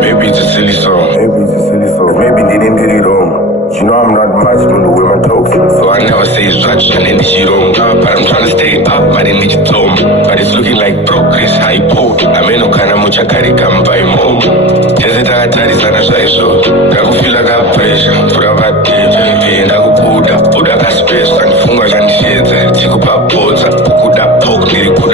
Maybe it's a silly song. Maybe they didn't get it wrong. You know I'm not much on the women talk. So I never say it's right and then she wrong. But I'm trying to stay up, but they need to tell me. But it's looking like progress, hypo. I mean, no kind of mucha caricam by mom. Just that I sana so. Nakufila ka pressure. Pura bateve, nakupuda. Puda ka space. Kanifunga kanishiete. Sikupa poza. Kuda poke nilikuwa